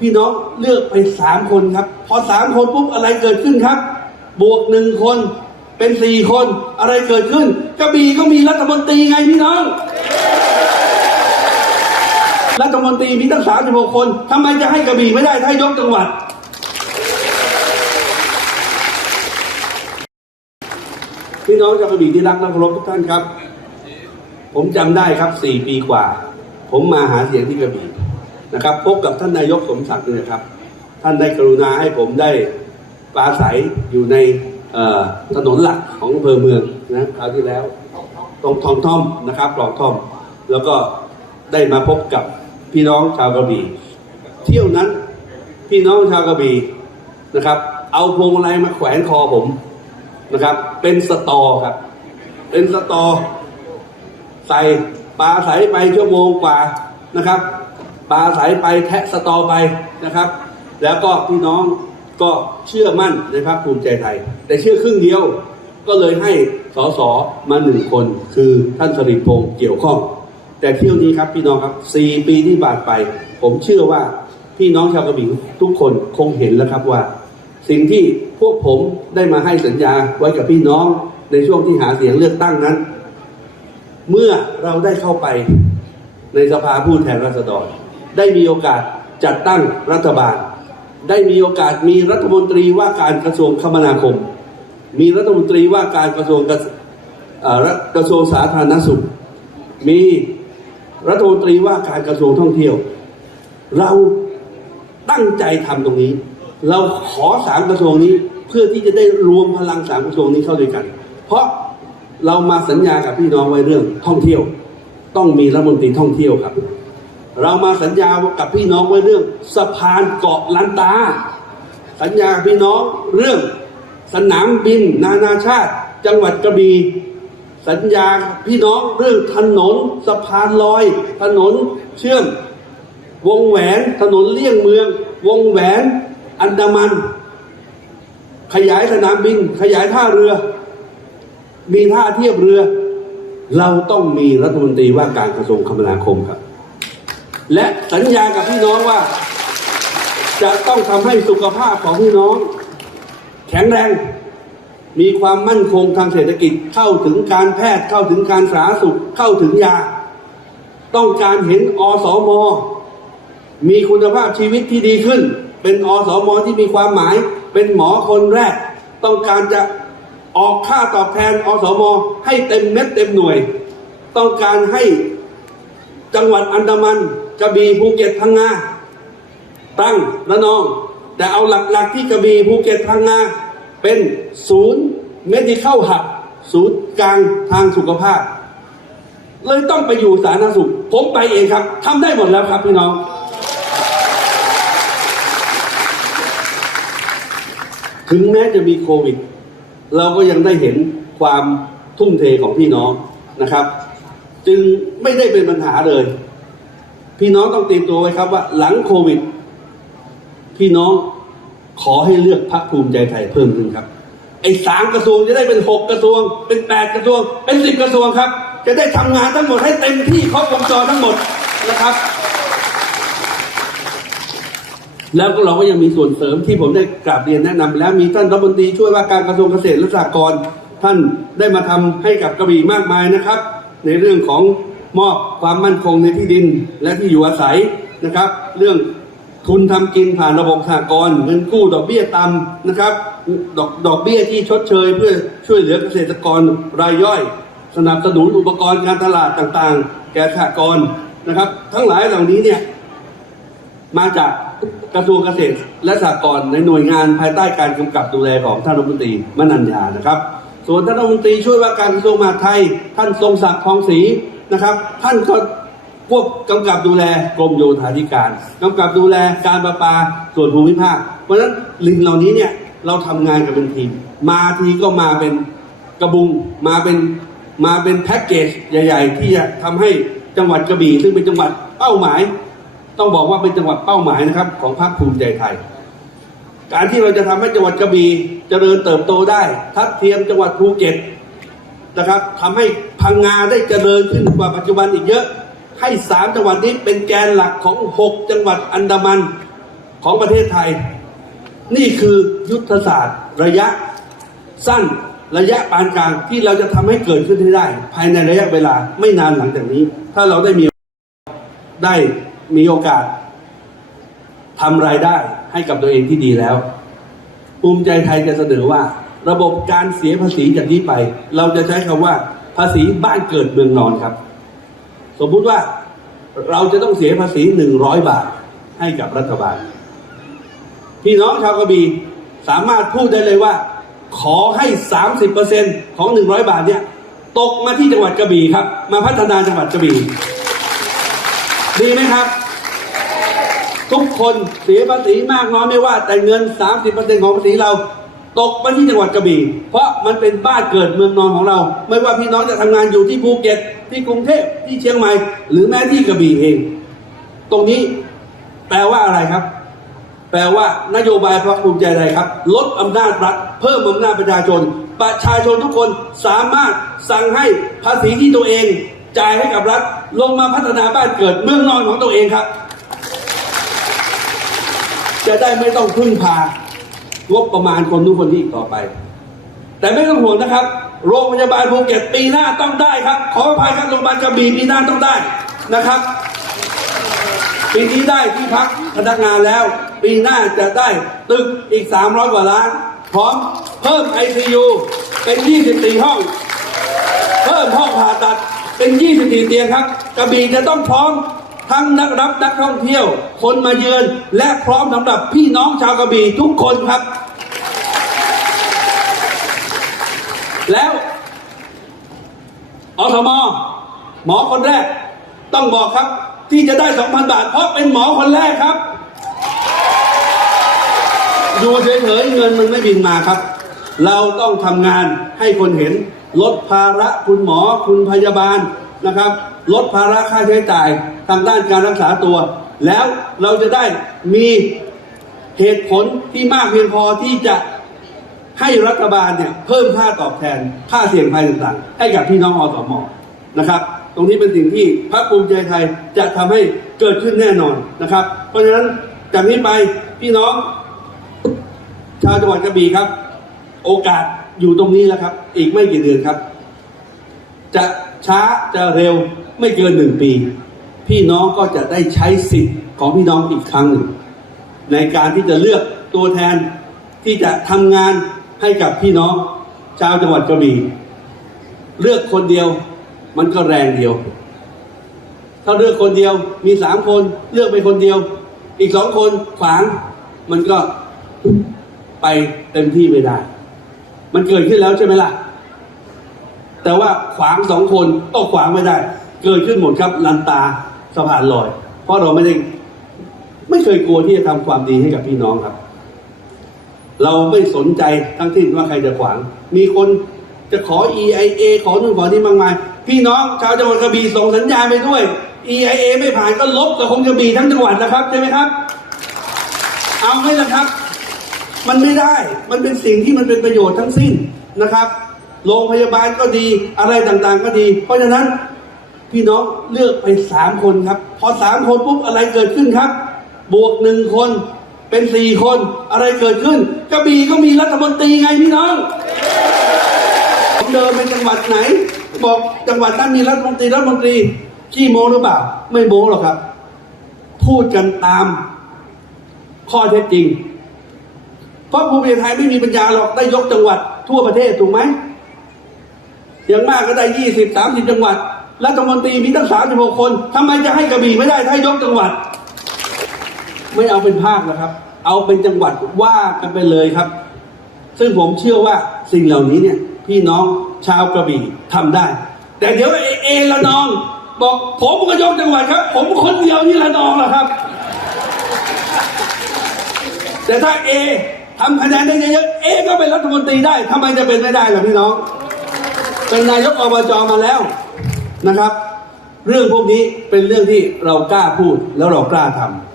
พี่น้องเลือกไปสามคนครับ พอสามคนปุ๊บอะไรเกิดขึ้นครับ บวกหนึ่งคนเป็นสี่คนอะไรเกิดขึ้นกระบี่ก็มีรัฐมนตรีไงพี่น้อง รัฐมนตรีมีตั้งสามสิบหกคนทำไมจะให้กระบี่ไม่ได้ถ้ายกจังหวัด พี่น้องชาวกระบี่ที่รักและเคารพทุกท่านครับ ผมจำได้ครับสี่ปีกว่า ผมมาหาเสียงที่กระบี่ นะครับ พบกับท่านนายกสมศักดิ์เนี่ยนะครับ ท่านได้กรุณาให้ผมได้ปราศัยอยู่ในถนนหลักของอำเภอเมืองนะคราวที่แล้วตรงทองท่อมนะครับคลองท่อม แล้วก็ได้มาพบกับพี่น้องชาวกระบี่ เที่ยวนั้นพี่น้องชาวกระบี่นะครับ เอาพวงมาลัยมาแขวนคอผมนะครับ เป็นสตอครับ เป็นสตอ ใส่ปลาใสไปชั่วโมงกว่านะครับ ปลาใสไปแทะสตอไปนะครับ แล้วก็พี่น้องก็เชื่อมั่นในพรรคภูมิใจไทย แต่เชื่อครึ่งเดียวก็เลยให้สสมาหนึ่งคน คือท่านสริพงศ์เกี่ยวข้อง แต่เที่ยวนี้ครับพี่น้องครับสี่ปีที่ผ่านไป ผมเชื่อว่าพี่น้องชาวกระบี่ทุกคนคงเห็นแล้วครับว่า สิ่งที่พวกผมได้มาให้สัญญาไว้กับพี่น้องในช่วงที่หาเสียงเลือกตั้งนั้น เมื่อเราได้เข้าไปในสภาผู้แทนราษฎร ได้มีโอกาสจัดตั้งรัฐบาล ได้มีโอกาสมีรัฐมนตรีว่าการกระทรวงคมนาคม มีรัฐมนตรีว่าการกระทรวงกระทรวงสาธารณสุข มีรัฐมนตรีว่าการกระทรวงท่องเที่ยว เราตั้งใจทำตรงนี้ เราขอสามกระทรวงนี้เพื่อที่จะได้รวมพลังสามกระทรวงนี้เข้าด้วยกัน เพราะเรามาสัญญากับพี่น้องไว้เรื่องท่องเที่ยว ต้องมีรัฐมนตรีท่องเที่ยวครับ เรามาสัญญากับพี่น้องไว้เรื่องสะพานเกาะลันตา สัญญาพี่น้องเรื่องสนามบิน นานาชาติ จังหวัดกระบี่สัญญาพี่น้องเรื่องถนนสะพานลอย ถนนเชื่อม วงแหวนถนนเลี่ยงเมือง วงแหวนอันดามัน ขยายสนามบิน ขยายท่าเรือ มีท่าเทียบเรือ เราต้องมีรัฐมนตรีว่าการกระทรวงคมนาคมครับ และสัญญากับพี่น้องว่า จะต้องทำให้สุขภาพของพี่น้อง แข็งแรง มีความมั่นคงทางเศรษฐกิจเข้าถึงการแพทย์เข้าถึงการสาธารณสุขเข้าถึงยา ต้องการเห็นอสมมีคุณภาพชีวิตที่ดีขึ้น เป็นอสมที่มีความหมาย เป็นหมอคนแรก ต้องการจะออกค่าตอบแทนอสมให้เต็มเม็ดเต็มหน่วย ต้องการให้จังหวัดอันดามัน กระบี่ภูเก็ตพังงาตั้งระนอง แต่เอาหลักๆที่กระบี่ภูเก็ตพังงาเป็นศูนย์เมดิเข้าหับศูนย์กลางทางสุขภาพ เลยต้องไปอยู่สาธารณสุข ผมไปเองครับทำได้หมดแล้วครับพี่น้อง ถึงแม้จะมีโควิด เราก็ยังได้เห็นความทุ่มเทของพี่น้องนะครับ จึงไม่ได้เป็นปัญหาเลย พี่น้องต้องเตรียมตัวไว้ครับว่าหลังโควิด พี่น้องขอให้เลือกพรรคภูมิใจไทยเพิ่มขึ้นครับ ไอ้สามกระทรวงจะได้เป็นหกกระทรวง เป็นแปดกระทรวง เป็นสิบกระทรวงครับ จะได้ทำงานทั้งหมดให้เต็มที่ครบวงจรทั้งหมดนะครับ แล้วก็เราก็ยังมีส่วนเสริมที่ผมได้กราบเรียนแนะนำแล้วมีท่านรัฐมนตรีช่วยว่าการกระทรวงเกษตรและสหกรณ์ท่านได้มาทำให้กับกระบี่มากมายนะครับ ในเรื่องของ มอบความมั่นคงในที่ดินและที่อยู่อาศัยนะครับ เรื่องทุนทำกินผ่านระบบสหกรณ์เงินกู้ดอกเบี้ยต่ำนะครับ ดอกดอกเบี้ยที่ชดเชย เพื่อช่วยเหลือเกษตรกรรายย่อย สนับสนุนอุปกรณ์การตลาดต่างๆ แก่สหกรณ์นะครับ ทั้งหลายเหล่านี้เนี่ยมาจากกระทรวงเกษตรและสหกรณ์ในหน่วยงานภายใต้การกำกับดูแลของท่านรัฐมนตรีมนัญญานะครับ ส่วนท่านรัฐมนตรีช่วยว่าการกระทรวงมหาดไทย ท่านทรงศักดิ์ทองศรี นะครับ ท่านก็ควบกำกับดูแลกรมโยธาธิการกำกับดูแลการประปาส่วนภูมิภาค เพราะฉะนั้นลิงเหล่านี้เนี่ยเราทำงานกันเป็นทีม มาทีก็มาเป็นกระบุงมาเป็นมาเป็นแพ็กเกจใหญ่ ๆ ที่จะทำให้จังหวัดกระบี่ซึ่งเป็นจังหวัดเป้าหมาย ต้องบอกว่าเป็นจังหวัดเป้าหมายนะครับ ของพรรคภูมิใจไทย การที่เราจะทำให้จังหวัดกระบี่เจริญเติบโตได้ ทัดเทียมจังหวัดภูเก็ต นะครับทำให้พังงาได้เจริญขึ้นกว่าปัจจุบันอีกเยอะ ให้สามจังหวัดนี้เป็นแกนหลักของหกจังหวัดอันดามันของประเทศไทย นี่คือยุทธศาสตร์ ระยะสั้นระยะปานกลางที่เราจะทำให้เกิดขึ้นได้ ภายในระยะเวลาไม่นานหลังจากนี้ ถ้าเราได้มีได้มีโอกาสทำรายได้ให้กับตัวเองที่ดีแล้ว ภูมิใจไทยจะเสนอว่า ระบบการเสียภาษีจากนี้ไป เราจะใช้คำว่า ภาษีบ้านเกิดเมืองนอนครับ สมมุติว่าเราจะต้องเสียภาษีหนึ่งร้อยบาทให้กับรัฐบาล พี่น้องชาวกระบี่สามารถพูดได้เลยว่า ขอให้สามสิบเปอร์เซ็นของ100บาทเนี่ยตกมาที่จังหวัดกระบี่ครับ มาพัฒนาจังหวัดกระบี่ดีไหมครับ ทุกคนเสียภาษีมากน้อยไม่ว่า แต่เงิน 30%ของภาษีเรา ตกมาที่จังหวัดกระบี่ เพราะมันเป็นบ้านเกิดเมืองนอนของเรา ไม่ว่าพี่น้องจะทำงานอยู่ที่ภูเก็ตที่กรุงเทพที่เชียงใหม่ หรือแม้ที่กระบี่เอง ตรงนี้แปลว่าอะไรครับ แปลว่านโยบายพรรคภูมิใจไทยครับ ลดอำนาจรัฐเพิ่มอำนาจประชาชน ประชาชนทุกคนสามารถสั่งให้ภาษีที่ตัวเอง จ่ายให้กับรัฐลงมาพัฒนาบ้านเกิดเมืองนอนของตัวเองครับ จะได้ไม่ต้องพึ่งพา งบประมาณคนนู้นคนนี้อีกต่อไป แต่ไม่ต้องห่วงนะครับ โรงพยาบาลภูเก็ตปีหน้าต้องได้ครับ ขออภัยครับโรงพยาบาลกระบี่ปีหน้าต้องได้นะครับปีนี้ได้ที่พักพนักงานแล้ว ปีหน้าจะได้ตึกอีก 300 กว่าล้าน พร้อมเพิ่ม ICU เป็น 24 ห้อง เพิ่มห้องผ่าตัดเป็น 24 เตียงครับ กระบี่จะต้องพร้อมทั้งนักรับนักท่องเที่ยว คนมาเยือน และพร้อมสำหรับพี่น้องชาวกระบี่ทุกคนครับ แล้วอสมหมอคนแรก ต้องบอกครับ ที่จะได้2,000บาท เพราะเป็นหมอคนแรกครับอยู่เฉยๆเงินมันไม่บินมาครับ เราต้องทำงานให้คนเห็น ลดภาระคุณหมอคุณพยาบาลนะครับ ลดภาระค่าใช้จ่ายทางด้านการรักษาตัว แล้วเราจะได้มีเหตุผลที่มากเพียงพอที่จะ ให้รัฐบาลเนี่ยเพิ่มค่าตอบแทนค่าเสี่ยงภัยต่างๆ ให้กับพี่น้องอสมนะครับ ตรงนี้เป็นสิ่งที่พรรคภูมิใจไทยจะทำให้เกิดขึ้นแน่นอนนะครับ เพราะฉะนั้นจากนี้ไปพี่น้อง ชาวจังหวัดกระบี่ครับ โอกาสอยู่ตรงนี้แล้วครับ อีกไม่กี่เดือนครับ จะช้าจะเร็วไม่เกินหนึ่งปี พี่น้องก็จะได้ใช้สิทธิ์ของพี่น้องอีกครั้งหนึ่งในการที่จะเลือกตัวแทนที่จะทำงาน ให้กับพี่น้องชาวจังหวัดกระบี่เลือกคนเดียวมันก็แรงเดียว ถ้าเลือกคนเดียวมีสามคนเลือกไปคนเดียว อีกสองคนขวาง มันก็ไปเต็มที่ไม่ได้ มันเกิดขึ้นแล้วใช่ไหมล่ะ แต่ว่าขวางสองคนก็ขวางไม่ได้ เกิดขึ้นหมดครับลันตาสะพานลอย เพราะเราไม่ได้ไม่เคยกลัวที่จะทำความดีให้กับพี่น้องครับ เราไม่สนใจทั้งที่ว่าใครจะขวาง มีคนจะขอ EIA ขอนู่นขอนี่มากมาย พี่น้องชาวจังหวัดกระบี่ส่งสัญญาณไปด้วย EIA ไม่ผ่านก็ลบกับคงกระบี่ทั้งจังหวัดนะครับใช่ไหมครับ เอาไหมล่ะครับ มันไม่ได้ มันเป็นสิ่งที่มันเป็นประโยชน์ทั้งสิ้นนะครับ โรงพยาบาลก็ดีอะไรต่างๆก็ดี เพราะฉะนั้นพี่น้องเลือกไปสามคนครับ พอสามคนปุ๊บอะไรเกิดขึ้นครับ บวกหนึ่งคน เป็นสี่คนอะไรเกิดขึ้นกระบี่ก็มีรัฐมนตรีไงพี่น้องผมเดินไปจังหวัดไหน บอกจังหวัดนั้นมีรัฐมนตรีรัฐมนตรีขี้โม้หรือเปล่า ไม่โม้หรอกครับ พูดกันตาม ข้อเท็จจริง เพราะภูมิใจไทยไม่มีปัญญาหรอกได้ยกจังหวัดทั่วประเทศถูกไหมอย่างมากก็ได้ยี่สิบสามสิบจังหวัดรัฐมนตรีมีตั้งสามสิบหกคนทำไมจะให้กระบี่ไม่ได้ถ้ายกจังหวัด ไม่เอาเป็นภาคนะครับ เอาเป็นจังหวัดว่ากันไปเลยครับ ซึ่งผมเชื่อว่าสิ่งเหล่านี้เนี่ย พี่น้องชาวกระบี่ทำได้ แต่เดี๋ยวเอเอละนอง บอกผมก็ยกจังหวัดครับ ผมคนเดียวที่ละนองแหละครับ แต่ถ้าเอทำคะแนนได้เยอะๆเอก็เป็นรัฐมนตรีได้ทำไมจะเป็นไม่ได้ล่ะพี่น้อง เป็นนายกอบจมาแล้วนะครับ เรื่องพวกนี้เป็นเรื่องที่เรากล้าพูดแล้วเรากล้าทำ